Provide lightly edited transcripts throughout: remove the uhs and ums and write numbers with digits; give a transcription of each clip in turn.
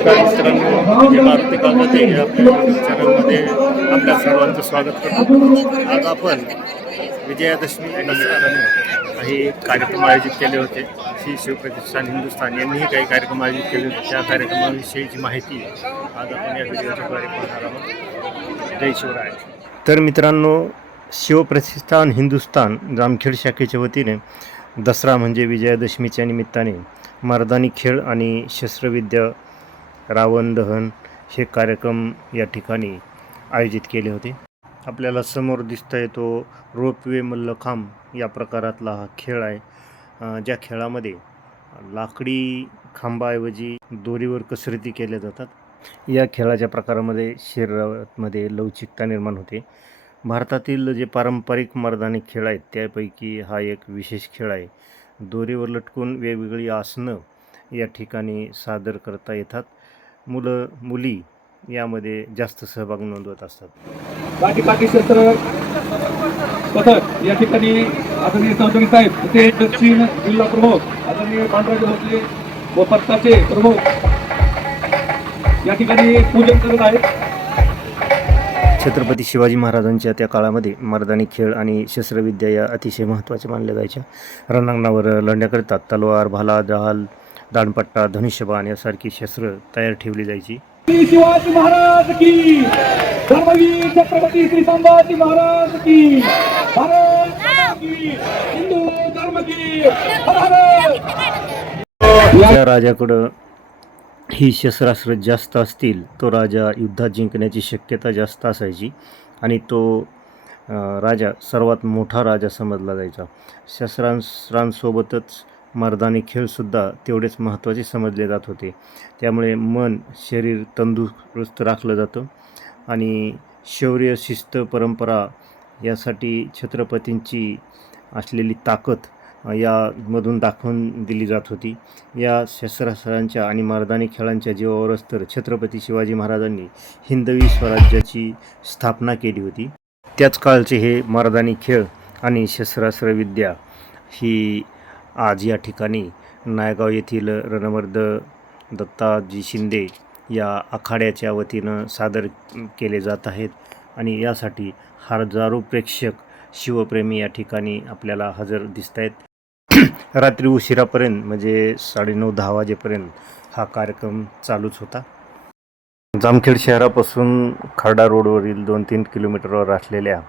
नमस्कार मित्रांनो, मी मारुती कागदे या आपल्या यूट्यूब चॅनलमध्ये आपल्या सर्वांचं स्वागत करतो. आज आपण विजयादशमी निमित्ताने काही कार्यक्रम आयोजित केले होते. श्री शिवप्रतिष्ठान हिंदुस्थान यांनीही काही कार्यक्रम आयोजित केले होते. त्या कार्यक्रमाविषयीची माहिती आज आपण या व्हिडिओद्वारे पाहणार आहोत. जय शिवराय. तर मित्रांनो, शिवप्रतिष्ठान हिंदुस्थान जामखेड शाखेच्या वतीने दसरा म्हणजे विजयादशमीच्या निमित्ताने मर्दानी खेळ आणि शस्त्रविद्या, रावण दहन हे कार्यक्रम या ठिकाणी आयोजित केले होते. आपल्याला समोर दिसतोय तो रोपवे मल्लखांब या प्रकारातला हा खेळ आहे. ज्या खेळामध्ये लाकडी खांबाऐवजी दोरीवर कसरती केल्या जातात. या खेळाच्या प्रकारामध्ये शरीरामध्ये लवचिकता निर्माण होते. भारतातील जे पारंपरिक मर्दानी खेळ आहेत त्यापैकी हा एक विशेष खेळ आहे. दोरीवर लटकून वेगवेगळी आसनं या ठिकाणी सादर करता येतात. मुलं मुली यामध्ये जास्त सहभाग नोंदवत असतात. काठी शस्त्र पथक या ठिकाणी आदरणीय चौधरी साहेब ते दक्षिण जिल्हा प्रमुख आदरणीय पांडुरंग भोसले व पथकाचे प्रमुख या ठिकाणी पूजन करत आहेत. छत्रपती शिवाजी महाराजांच्या त्या काळामध्ये मर्दानी खेळ आणि शस्त्रविद्या या अतिशय महत्त्वाच्या मानल्या जायच्या. रणांगणावर लढण्याकरिता तलवार, भाला, ढाल, दांडपट्टा, धनुष्यबाण यासारखी शस्त्र तयार ठेवली जायची. शिवाजी महाराज की, धर्मवीर छत्रपती श्री संभाजी महाराज की, भारत की, हिंदू धर्म की, ज्या राजाकडं ही शस्त्रास्त्र जास्त असतील तो राजा युद्धात जिंकण्याची शक्यता जास्त असायची आणि तो राजा सर्वात मोठा राजा समजला जायचा. शस्त्रास्त्रांसोबतच मर्दानी खेळसुद्धा तेवढेच महत्त्वाचे समजले जात होते. त्यामुळे मन, शरीर तंदुरुस्त राखलं जातं आणि शौर्य, शिस्त, परंपरा यासाठी छत्रपतींची असलेली ताकद यामधून दाखवून दिली जात होती. या शस्त्रास्त्रांच्या आणि मर्दानी खेळांच्या जीवावरच तर छत्रपती शिवाजी महाराजांनी हिंदवी स्वराज्याची स्थापना केली होती. त्याच काळचे हे मर्दानी खेळ आणि शस्त्रास्त्रविद्या ही आज या ठिकाणी नायगाव येथील रणमर्द दत्ताजी शिंदे या आखाड्याच्या वतीनं सादर केले जात आहेत आणि यासाठी हजारो प्रेक्षक शिवप्रेमी या ठिकाणी आपल्याला हजर दिसत आहेत. रात्री उशिरापर्यंत म्हणजे 9:30-10 वाजेपर्यंत हा कार्यक्रम चालूच होता. जामखेड शहरापासून खर्डा रोडवरील 2-3 किलोमीटरवर असलेल्या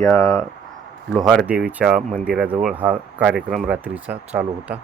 या लोहार देवीच्या मंदिराजवळ हा कार्यक्रम रात्रीचा चालू होता.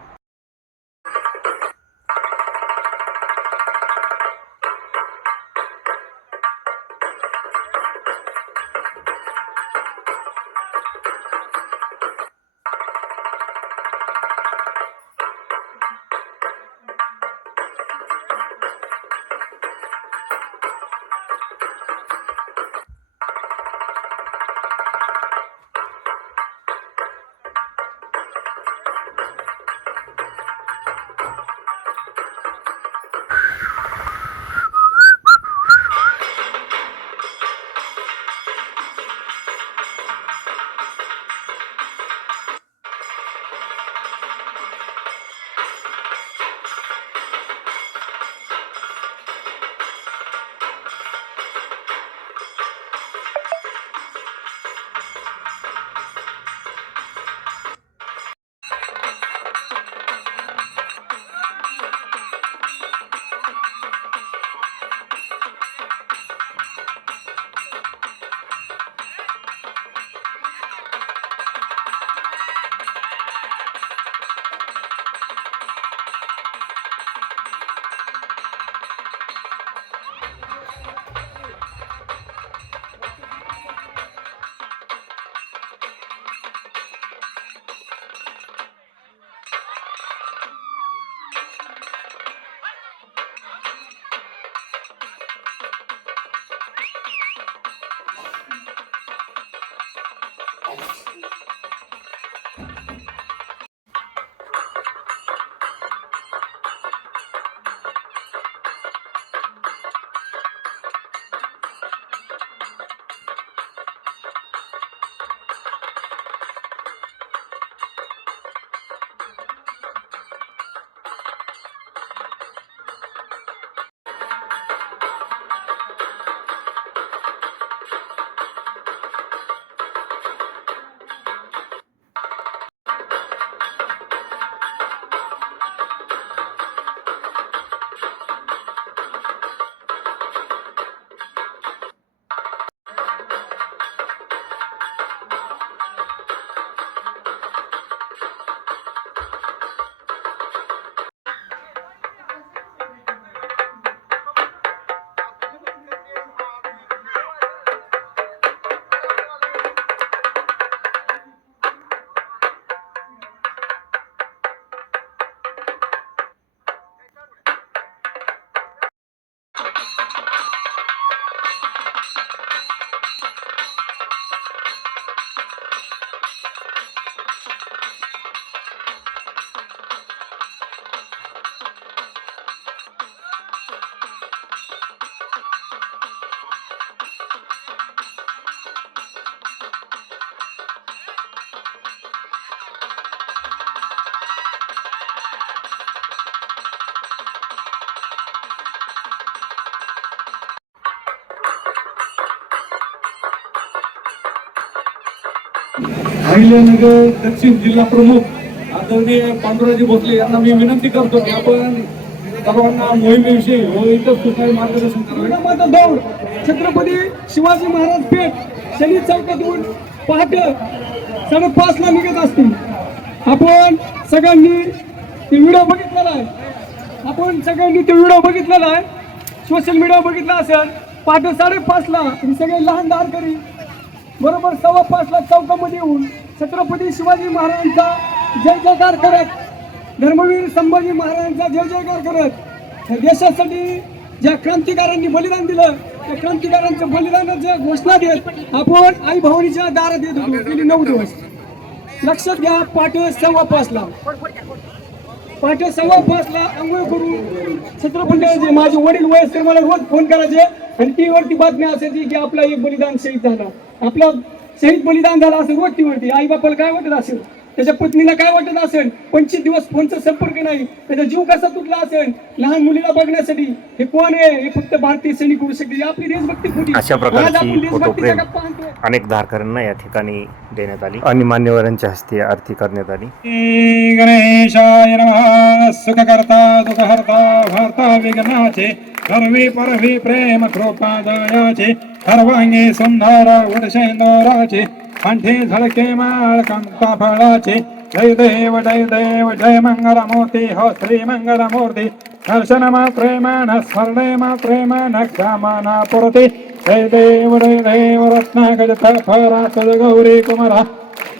अहिल्यानगर दक्षिण जिल्हा प्रमुख आदरणीय पांडुराजी भोसले यांना मी विनंती करतो की आपण सर्वांना मोहिमेविषयी व इतर सूचना मार्गदर्शन करावे. दौड छत्रपती शिवाजी महाराज पेठ शनी चौकातून पहाटे 5:30ला निघत असतील. आपण सगळ्यांनी ते व्हिडिओ बघितलेला आहे. सोशल मीडिया बघितला असेल. पहाटे 5:30ला हे सगळे लहान दारकरी बरोबर 5:15ला चौकामध्ये येऊन छत्रपती शिवाजी महाराजांचा जय जयकार करत, धर्मवीर संभाजी महाराजांचा जय जयकार करत, देशासाठी ज्या क्रांतिकारांनी बलिदान दिलं त्या क्रांतिकारांचं बलिदानाच्या घोषणा देत आपण आई भवानीच्या दारात येत होतो गेली 9 दिवस. लक्षात घ्या. पहाटे 5:15ला आंघोळ करून छत्रपती माझे वडील वयस्कर मला रोज फोन करायचे आणि टीव्हीवरती बातम्या असायची की आपला एक बलिदान शहीद झाला, आपला शहीद बलिदान झाला असं रोज टीव्हीवरती. आई बापाला काय वाटत असेल, त्याच्या पत्नीला काय वाटत असेल. 25 दिवस फोनचा संपर्क नाही, त्याचा जीव कसा तुटला असेल. लहान मुलीला बघण्यासाठी हे कोण आहे, हे फक्त भारतीय सैनिक करू शकते. आपली देशभक्ती खोटी. अशा प्रकारची फोटो फ्रेम अनेक धारकऱ्यांना या ठिकाणी देण्यात आली आणि मान्यवरांच्या हस्ते आरती करण्यात आली. गणेशाय नमः. सुखकर्ता दुःखहर्ता भर्ता विघ्नाचे सर्वे परवे प्रेम कृपा दयाचे सर्वांगी सुंदर वडशेंदराचे कंठे झळके माळ कंता फळाचे. जय देव जय मंगलमूर्ती हो श्री मंगलमूर्ती. दर्शन मात्रे मन स्मरणे मात्रे मन क्षमाना पुरते. जय देव रत्नागज फरा गौरी कुमारा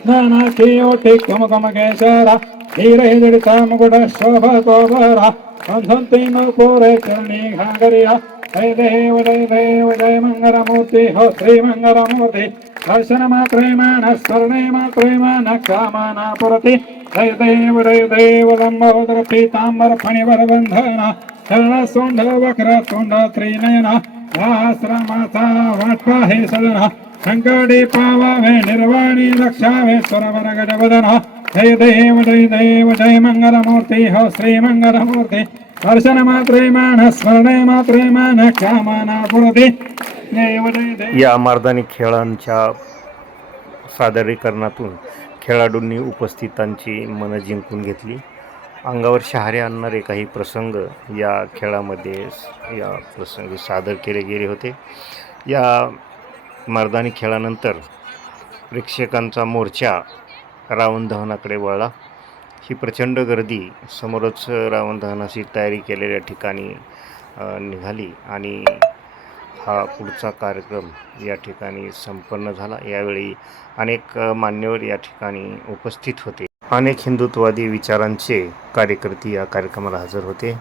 नानाची ओठी कुमकुम केशरा. हिरे जडिता मुकुट शोभा तोबरा संती पोरे चरणी घागरिया. जय देव जय मंगलमूर्ती हो श्री मंगलमूर्ती. दर्शन मात्रे मन स्मरणे मात्रे मन कामना पुरते. जय देव लंबोदर पीतांबर फणिवर बंधना चरण सोंड वक्र तोंड त्रिनयना. आश्रमाचा वाटपा हे सदना संकटी पावावे निर्वाणी रक्षावे स्वरवर गजवदना. जय देव जय मंगलमूर्ती हो श्री मंगलमूर्ती. दर्शन मात्रे मन स्मरणे मात्रे मन कामना पुरते. या मर्दानी खेळांच्या सादरीकरणातून खेळाडूंनी उपस्थितांची मनं जिंकून घेतली. अंगावर शहारे आणणारे काही प्रसंग या खेळामध्ये या प्रसंगी सादर केले गेले होते. या मर्दानी खेळानंतर प्रेक्षकांचा मोर्चा रावण दहनाकडे वळला. ही प्रचंड गर्दी समोरच रावण दहनाची तयारी केलेल्या ठिकाणी निघाली आणि हा पुढचा कार्यक्रम या ठिकाणी संपन्न झाला. यावेळी अनेक मान्यवर या ठिकाणी उपस्थित होते. अनेक हिंदुत्ववादी विचारांचे कार्यकर्ते या कार्यक्रमाला हजर होते.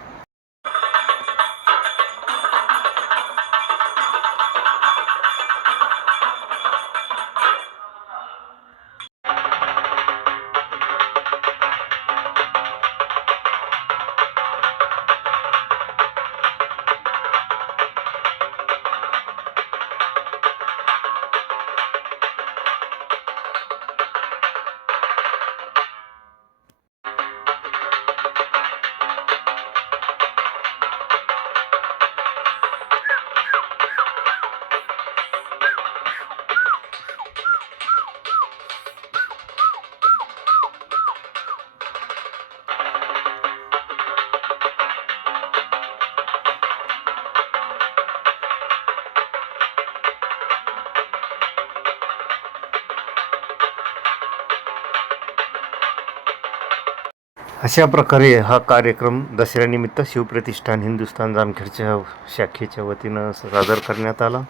अशा प्रकारे हा कार्यक्रम दसऱ्यानिमित्त शिवप्रतिष्ठान हिंदुस्थान जामखेडच्या शाखेच्या वतीनं सादर करण्यात आला.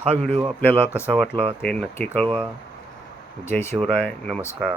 हा व्हिडिओ आपल्याला कसा वाटला ते नक्की कळवा. जय शिवराय. नमस्कार.